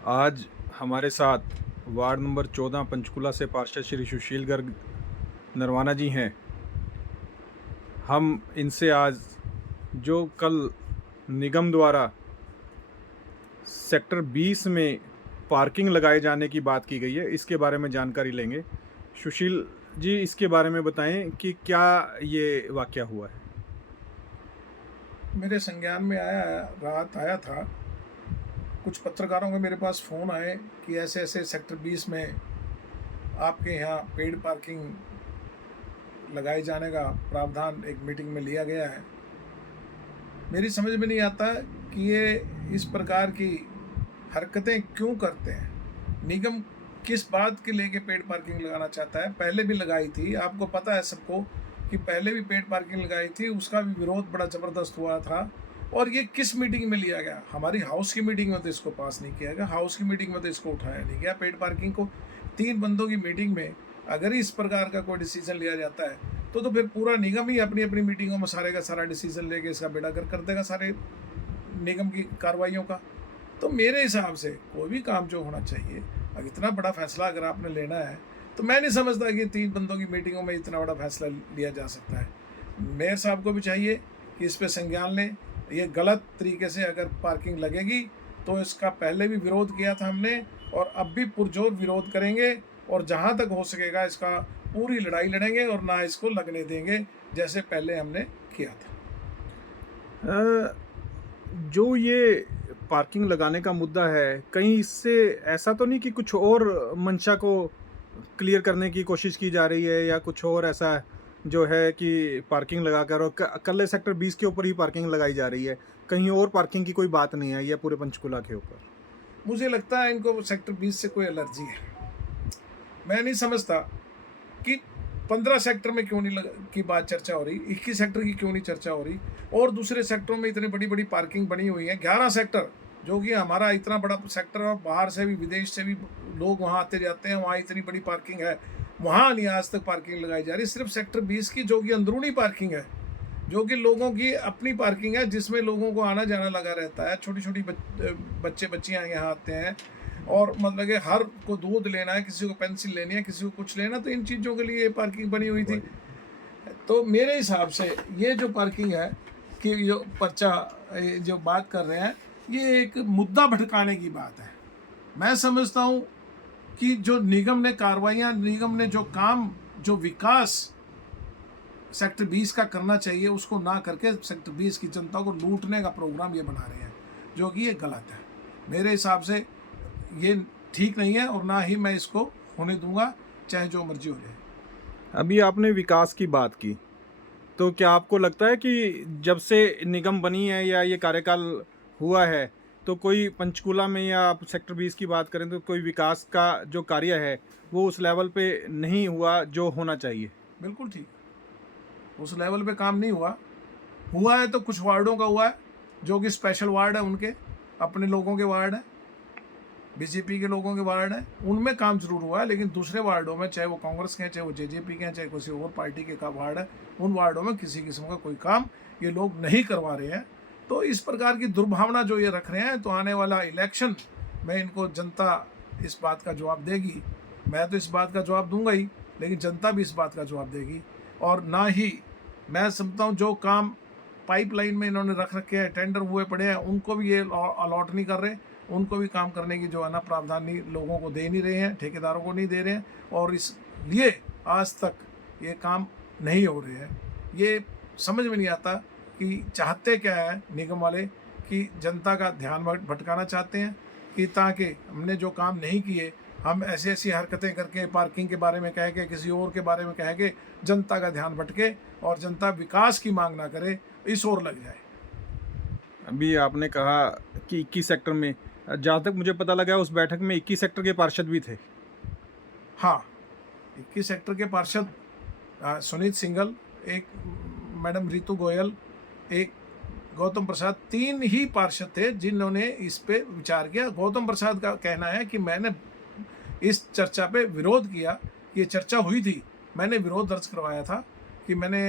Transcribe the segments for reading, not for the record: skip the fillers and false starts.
आज हमारे साथ वार्ड नंबर 14 पंचकुला से पार्षद श्री सुशील गर्ग नरवाना जी हैं। हम इनसे आज जो कल निगम द्वारा सेक्टर 20 में पार्किंग लगाए जाने की बात की गई है, इसके बारे में जानकारी लेंगे। सुशील जी, इसके बारे में बताएं कि क्या ये वाक़या हुआ है? मेरे संज्ञान में रात आया था। कुछ पत्रकारों के मेरे पास फ़ोन आए कि ऐसे ऐसे सेक्टर 20 में आपके यहाँ पेड पार्किंग लगाए जाने का प्रावधान एक मीटिंग में लिया गया है। मेरी समझ में नहीं आता कि ये इस प्रकार की हरकतें क्यों करते हैं। निगम किस बात के लेके पेड पार्किंग लगाना चाहता है? पहले भी लगाई थी, आपको पता है सबको कि पहले भी पेड पार्किंग लगाई थी, उसका भी विरोध बड़ा ज़बरदस्त हुआ था। और ये किस मीटिंग में लिया गया? हमारी हाउस की मीटिंग में तो इसको पास नहीं किया गया, हाउस की मीटिंग में तो इसको उठाया नहीं गया पेड पार्किंग को। 3 बंदों की मीटिंग में अगर इस प्रकार का कोई डिसीजन लिया जाता है तो फिर पूरा निगम ही अपनी अपनी मीटिंगों में सारे का सारा डिसीजन लेके इसका बेड़ा गर्क कर देगा सारे निगम की कार्रवाइयों का। तो मेरे हिसाब से कोई भी काम जो होना चाहिए, अगर इतना बड़ा फैसला अगर आपने लेना है तो मैं नहीं समझता कि 3 बंदों की मीटिंगों में इतना बड़ा फैसला लिया जा सकता है। मेयर साहब को भी चाहिए कि इस पे संज्ञान लें। ये गलत तरीके से अगर पार्किंग लगेगी तो इसका पहले भी विरोध किया था हमने और अब भी पुरजोर विरोध करेंगे और जहाँ तक हो सकेगा इसका पूरी लड़ाई लड़ेंगे और ना इसको लगने देंगे जैसे पहले हमने किया था। अ, जो ये पार्किंग लगाने का मुद्दा है, कहीं इससे ऐसा तो नहीं कि कुछ और मंशा को क्लियर करने की कोशिश की जा रही है, या कुछ और ऐसा जो है कि पार्किंग लगाकर और कल्ले सेक्टर 20 के ऊपर ही पार्किंग लगाई जा रही है, कहीं और पार्किंग की कोई बात नहीं आई है पूरे पंचकुला के ऊपर? मुझे लगता है इनको सेक्टर 20 से कोई एलर्जी है। मैं नहीं समझता कि 15 सेक्टर में क्यों नहीं की बात चर्चा हो रही, 21 सेक्टर की क्यों नहीं चर्चा हो रही और दूसरे सेक्टरों में इतनी बड़ी बड़ी पार्किंग बनी हुई है। 11 सेक्टर जो कि हमारा इतना बड़ा सेक्टर है, बाहर से भी विदेश से भी लोग वहाँ आते जाते हैं, वहाँ इतनी बड़ी पार्किंग है, वहाँ नहीं आज तक पार्किंग लगाई जा रही। सिर्फ सेक्टर 20 की जो कि अंदरूनी पार्किंग है, जो कि लोगों की अपनी पार्किंग है, जिसमें लोगों को आना जाना लगा रहता है। छोटी छोटी बच्चे बच्चियाँ यहाँ आते हैं और मतलब कि हर को दूध लेना है, किसी को पेंसिल लेनी है, किसी को कुछ लेना, तो इन चीज़ों के लिए पार्किंग बनी हुई थी। तो मेरे हिसाब से ये जो पार्किंग है कि जो पर्चा जो बात कर रहे हैं, ये एक मुद्दा भटकाने की बात है। मैं समझता हूँ कि जो निगम ने कार्रवाइयाँ, निगम ने जो काम, जो विकास सेक्टर 20 का करना चाहिए उसको ना करके सेक्टर 20 की जनता को लूटने का प्रोग्राम ये बना रहे हैं, जो कि ये गलत है। मेरे हिसाब से ये ठीक नहीं है और ना ही मैं इसको होने दूंगा, चाहे जो मर्जी हो जाए। अभी आपने विकास की बात की, तो क्या आपको लगता है कि जब से निगम बनी है या ये कार्यकाल हुआ है, तो कोई पंचकूला में, या आप सेक्टर 20 की बात करें, तो कोई विकास का जो कार्य है वो उस लेवल पे नहीं हुआ जो होना चाहिए? बिल्कुल ठीक, उस लेवल पे काम नहीं हुआ। हुआ है तो कुछ वार्डों का हुआ है, जो कि स्पेशल वार्ड है, उनके अपने लोगों के वार्ड है, बीजेपी के लोगों के वार्ड है, उनमें काम जरूर हुआ है। लेकिन दूसरे वार्डों में, चाहे वो कांग्रेस के हैं, चाहे वो जेजेपी के हैं, चाहे किसी और पार्टी के का वार्ड है, उन वार्डों में किसी किस्म का कोई काम ये लोग नहीं करवा रहे हैं। तो इस प्रकार की दुर्भावना जो ये रख रहे हैं, तो आने वाला इलेक्शन में इनको जनता इस बात का जवाब देगी। मैं तो इस बात का जवाब दूंगा ही, लेकिन जनता भी इस बात का जवाब देगी। और ना ही मैं समझता हूँ जो काम पाइपलाइन में इन्होंने रख रखे हैं, टेंडर हुए पड़े हैं, उनको भी ये अलॉट नहीं कर रहे, उनको भी काम करने की जो है ना प्रावधान नहीं, लोगों को दे नहीं रहे हैं, ठेकेदारों को नहीं दे रहे हैं। और इसलिए आज तक ये काम नहीं हो रहे हैं। ये समझ में नहीं आता कि चाहते क्या है निगम वाले, कि जनता का ध्यान भटकाना चाहते हैं कि ताकि हमने जो काम नहीं किए, हम ऐसी ऐसी हरकतें करके पार्किंग के बारे में कह के, किसी और के बारे में कह के जनता का ध्यान भटके और जनता विकास की मांग ना करे, इस ओर लग जाए। अभी आपने कहा कि 21 सेक्टर में, जहाँ तक मुझे पता लगा उस बैठक में 21 सेक्टर के पार्षद भी थे। हाँ, 21 सेक्टर के पार्षद सुनीत सिंघल, एक मैडम रितु गोयल, एक गौतम प्रसाद, 3 ही पार्षद थे जिन्होंने इस पे विचार किया। गौतम प्रसाद का कहना है कि मैंने इस चर्चा पे विरोध किया, ये चर्चा हुई थी, मैंने विरोध दर्ज करवाया था कि मैंने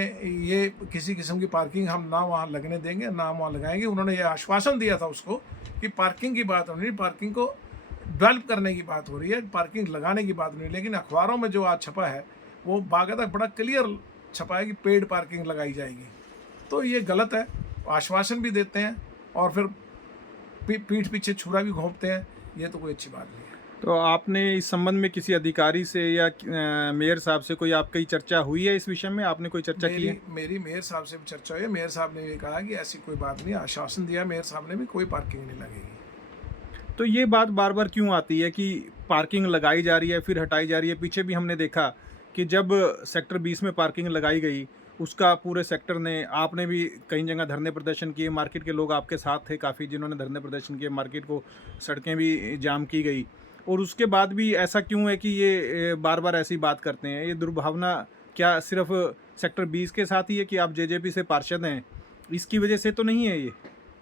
ये किसी किस्म की पार्किंग हम ना वहाँ लगने देंगे, ना वहाँ लगाएंगे। उन्होंने ये आश्वासन दिया था उसको कि पार्किंग की बात होनी, पार्किंग को डेवलप करने की बात हो रही है, पार्किंग लगाने की बात नहीं। लेकिन अखबारों में जो आज छपा है वो बाकायदा बड़ा क्लियर छपा है कि पेड पार्किंग लगाई जाएगी। तो ये गलत है, आश्वासन भी देते हैं और फिर पीठ पीछे छुरा भी घोंपते हैं, ये तो कोई अच्छी बात नहीं है। तो आपने इस संबंध में किसी अधिकारी से या मेयर साहब से कोई आपकी चर्चा हुई है इस विषय में? आपने कोई चर्चा की है? मेरी मेयर साहब से भी चर्चा हुई है। मेयर साहब ने ये कहा कि ऐसी कोई बात नहीं, आश्वासन दिया मेयर साहब ने भी, कोई पार्किंग नहीं लगेगी। तो ये बात बार बार क्यों आती है कि पार्किंग लगाई जा रही है फिर हटाई जा रही है? पीछे भी हमने देखा कि जब सेक्टर 20 में पार्किंग लगाई गई, उसका पूरे सेक्टर ने, आपने भी कई जगह धरने प्रदर्शन किए, मार्केट के लोग आपके साथ थे काफ़ी जिन्होंने धरने प्रदर्शन किए, मार्केट को सड़कें भी जाम की गई, और उसके बाद भी ऐसा क्यों है कि ये बार बार ऐसी बात करते हैं? ये दुर्भावना क्या सिर्फ सेक्टर 20 के साथ ही है कि आप जेजेपी से पार्षद हैं, इसकी वजह से तो नहीं है ये?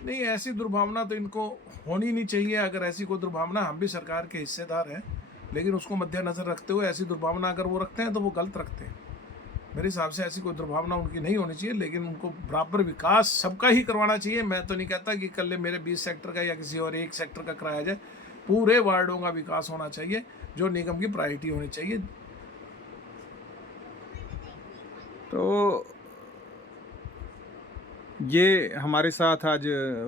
नहीं, ऐसी दुर्भावना तो इनको होनी नहीं चाहिए। अगर ऐसी कोई दुर्भावना, हम भी सरकार के हिस्सेदार हैं, लेकिन उसको मद्देनज़र रखते हुए ऐसी दुर्भावना अगर वो रखते हैं तो वो गलत रखते हैं। मेरे हिसाब से ऐसी कोई दुर्भावना उनकी नहीं होनी चाहिए, लेकिन उनको बराबर विकास सबका ही करवाना चाहिए। मैं तो नहीं कहता कि कल मेरे 20 सेक्टर का या किसी और एक सेक्टर का कराया जाए, पूरे वार्डों का विकास होना चाहिए, जो निगम की प्रायोरिटी होनी चाहिए। तो ये हमारे साथ आज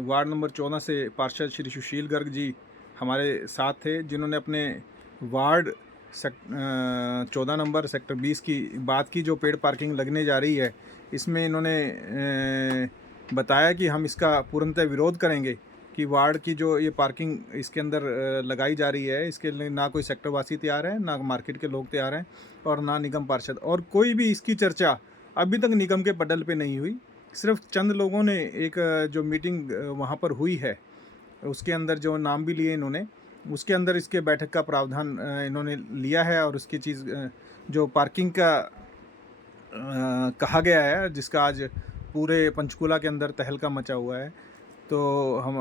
वार्ड नंबर 14 से पार्षद श्री सुशील गर्ग जी हमारे साथ थे, जिन्होंने अपने वार्ड 14 नंबर सेक्टर 20 की बात की, जो पेड पार्किंग लगने जा रही है। इसमें इन्होंने बताया कि हम इसका पूर्णतः विरोध करेंगे कि वार्ड की जो ये पार्किंग इसके अंदर लगाई जा रही है, इसके लिए ना कोई सेक्टर वासी तैयार है, ना मार्केट के लोग तैयार हैं, और ना निगम पार्षद, और कोई भी इसकी चर्चा अभी तक निगम के पटल पे नहीं हुई। सिर्फ चंद लोगों ने एक जो मीटिंग वहाँ पर हुई है, उसके अंदर जो नाम भी लिए इन्होंने, उसके अंदर इसके बैठक का प्रावधान इन्होंने लिया है, और उसकी चीज़ जो पार्किंग का कहा गया है, जिसका आज पूरे पंचकूला के अंदर तहलका मचा हुआ है, तो हम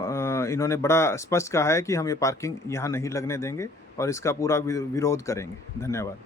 इन्होंने बड़ा स्पष्ट कहा है कि हम ये पार्किंग यहाँ नहीं लगने देंगे और इसका पूरा विरोध करेंगे। धन्यवाद।